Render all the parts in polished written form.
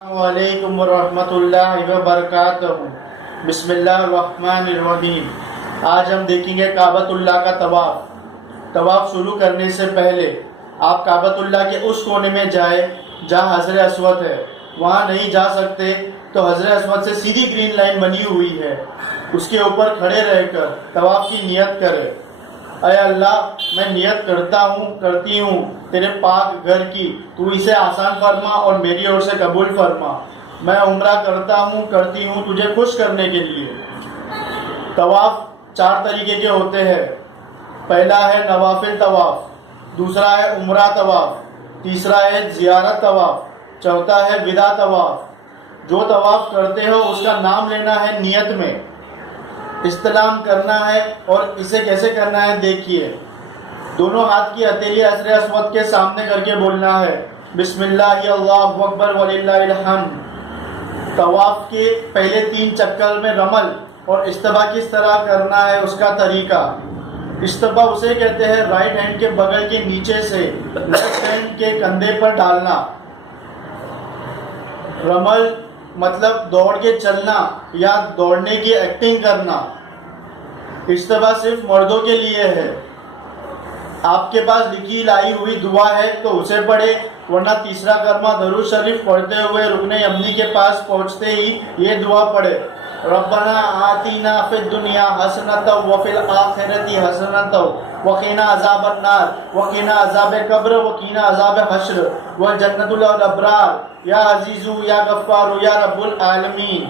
السلام علیکم ورحمۃ اللہ وبرکاتہ۔ بسم اللہ الرحمن الرحیم۔ آج ہم دیکھیں گے کعبۃ اللہ کا طواف۔ طواف شروع کرنے سے پہلے آپ کعبۃ اللہ کے اس کونے میں جائیں جہاں حجر اسود ہے۔ وہاں نہیں جا سکتے تو حجر اسود سے سیدھی گرین لائن بنی ہوئی ہے، اس کے اوپر کھڑے رہ کر طواف کی نیت کریں۔ اے اللہ، میں نیت کرتی ہوں تیرے پاک گھر کی، تو اسے آسان فرما اور میری اور سے قبول فرما۔ میں عمرہ کرتی ہوں تجھے خوش کرنے کے لیے۔ طواف 4 طریقے کے ہوتے ہیں۔ پہلا ہے نوافل طواف، دوسرا ہے عمرہ طواف، تیسرا ہے زیارت طواف، چوتھا ہے وداع طواف۔ جو طواف کرتے ہو اس کا نام لینا ہے نیت میں، استلام کرنا ہے، اور اسے کیسے کرنا ہے دیکھیے۔ دونوں ہاتھ کی ہتھیلی حجر اسود کے سامنے کر کے بولنا ہے بسم اللہ اللہ اکبر وللہ الحمد۔ طواف کے پہلے 3 چکر میں رمل اور استبا کس طرح کرنا ہے اس کا طریقہ۔ استبا اسے کہتے ہیں رائٹ ہینڈ کے بغل کے نیچے سے لیفٹ ہینڈ کے کندھے پر ڈالنا۔ رمل مطلب دوڑ کے چلنا یا دوڑنے کی ایکٹنگ کرنا۔ استبا صرف مردوں کے لیے ہے۔ آپ کے پاس لکھی لائی ہوئی دعا ہے تو اسے پڑھے، ورنہ تیسرا کلمہ درود شریف پڑھتے ہوئے رکن یمنی کے پاس پہنچتے ہی یہ دعا پڑھے، ربنا آتینا فی الدنیا حسنۃ وفی الآخرۃ حسنۃ وقنا عذاب النار وقنا عذاب قبر وقنا عذاب حشر والجنۃ للابرار یا عزیز یا غفار یا رب العالمین۔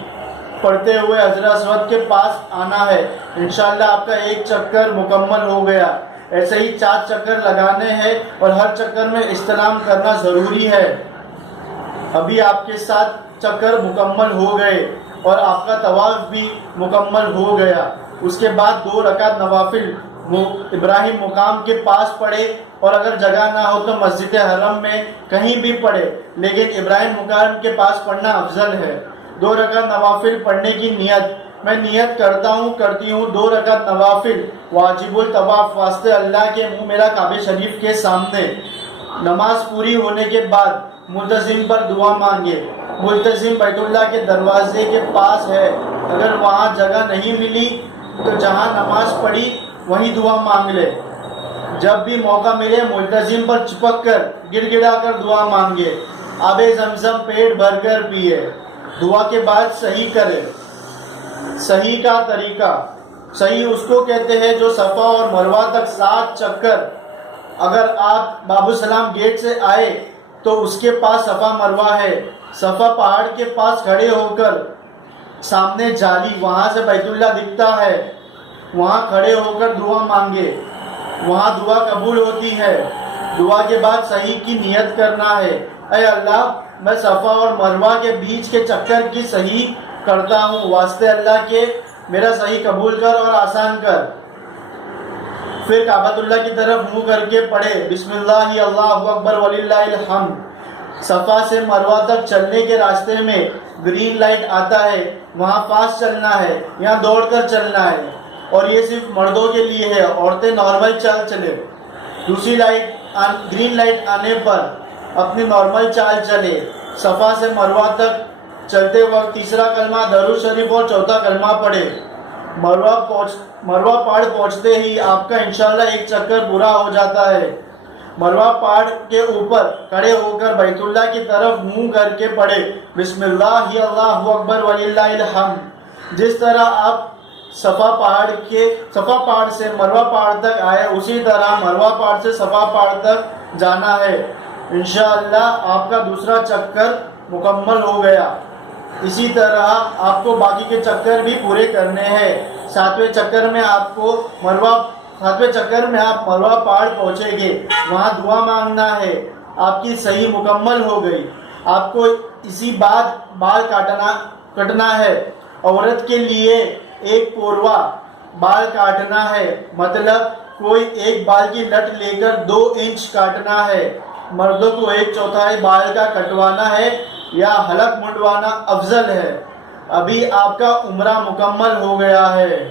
پڑھتے ہوئے حجر اسود کے پاس آنا ہے۔ انشاءاللہ آپ کا 1 چکر مکمل ہو گیا۔ ایسے ہی 4 چکر لگانے ہیں اور ہر چکر میں استلام کرنا ضروری ہے۔ ابھی آپ کے 7 چکر مکمل ہو گئے اور آپ کا طواف بھی مکمل ہو گیا۔ اس کے بعد 2 رکعت نوافل ابراہیم مقام کے پاس پڑھے، اور اگر جگہ نہ ہو تو مسجد حرم میں کہیں بھی پڑھے، لیکن ابراہیم مقام کے پاس پڑھنا افضل ہے۔ 2 رکعت نوافل پڑھنے کی نیت۔ میں نیت کرتی ہوں 2 رکعت نوافل واجب الطواف واسطے اللہ کے منہ میرا کعبہ شریف کے سامنے۔ نماز پوری ہونے کے بعد ملتزم پر دعا مانگے۔ ملتزم بیت اللہ کے دروازے کے پاس ہے، اگر وہاں جگہ نہیں ملی تو جہاں نماز پڑھی وہیں دعا مانگ لے۔ جب بھی موقع ملے ملتزم پر چپک کر گڑ گڑا کر دعا مانگے۔ آب زمزم پیٹ بھر کر پیے۔ دعا کے بعد صحیح کرے۔ صحیح کا طریقہ، صحیح اس کو کہتے ہیں جو صفا اور مروہ تک 7 چکر۔ اگر آپ باب السلام گیٹ سے آئے تو اس کے پاس صفا مروہ ہے۔ صفا پہاڑ کے پاس کھڑے ہو کر سامنے جالی، وہاں سے بیت اللہ دکھتا ہے، وہاں کھڑے ہو کر دعا مانگے، وہاں دعا قبول ہوتی ہے۔ دعا کے بعد صحیح کی نیت کرنا ہے، اے اللہ میں صفا اور مروہ کے بیچ کے چکر کی صحیح کرتا ہوں، واسطے اللہ کے میرا صحیح قبول کر اور آسان کر۔ پھر کعبۃ اللہ کی طرف منہ کر کے پڑھے بسم اللہ اللہ اکبر وللہ الحمد۔ صفا سے مروہ تک چلنے کے راستے میں گرین لائٹ آتا ہے، وہاں فاسٹ چلنا ہے، یہاں دوڑ کر چلنا ہے، اور یہ صرف مردوں کے لیے ہے، عورتیں نارمل چال چلے۔ دوسری گرین لائٹ آنے پر اپنی نارمل چال چلے۔ صفا سے مروہ تک چلتے وقت تیسرا کلمہ درود شریف اور چوتھا کلمہ پڑھے۔ مروہ پہاڑ پہنچتے ہی آپ کا انشاءاللہ 1 چکر پورا ہو جاتا ہے۔ مروہ پہاڑ کے اوپر کھڑے ہو کر بیت اللہ کی طرف منہ کر کے پڑھے بسم اللہ اللہ اکبر وللہ الحمد۔ جس طرح آپ صفا پہاڑ سے مروہ پہاڑ تک آئے، اسی طرح مروہ پہاڑ سے صفا پہاڑ تک جانا ہے۔ انشاءاللہ آپ کا دوسرا چکر مکمل ہو گیا۔ اسی طرح آپ کو باقی کے چکر بھی پورے کرنے ہیں۔ 7ویں چکر میں آپ مروہ پہاڑ پہنچیں گے، وہاں دعا مانگنا ہے۔ آپ کی صحیح مکمل ہو گئی۔ آپ کو اسی بعد بال کٹنا ہے۔ عورت کے لیے 1 پوروا بال کاٹنا ہے، مطلب کوئی 1 بال کی لٹ لے کر 2 انچ کاٹنا ہے۔ مردوں کو 1/4 بال کا کٹوانا ہے یا حلق منڈوانا افضل ہے۔ ابھی آپ کا عمرہ مکمل ہو گیا ہے۔